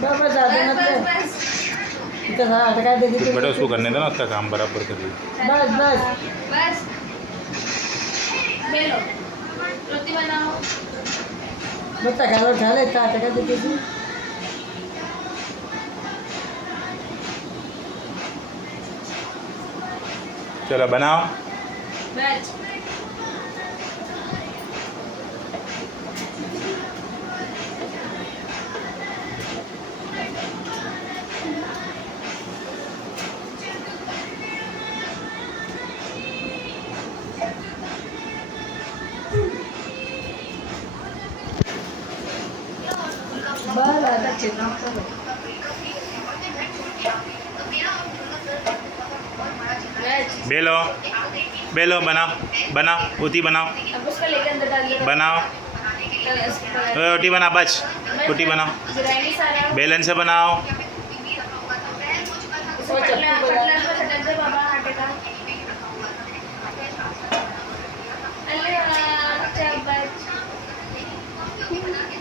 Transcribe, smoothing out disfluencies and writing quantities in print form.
बस बस ज़्यादा मत कर। इतना सारा अटका दे दी कुछ बेटा उसको करने दो ना, उसका काम बराबर कर दी। बस बस बस बेलो रोटी बनाओ। बस टका उठा ले, इतना अटका दे दी। चलो बनाओ। बैठ बस आता चिन्ह करो। बैठ। बेलो बेलो बनाओ बनाओ, रोटी बनाओ अब उसका लेके अंदर डाल दो। बनाओ। रोटी बना, बस रोटी बनाओ, गिराएंगे सारा। बेलन से बनाओ। इसको पतला पतला सा झटक दे बाबा आटे का। अरे चल बैठ। रोटी बनाओ।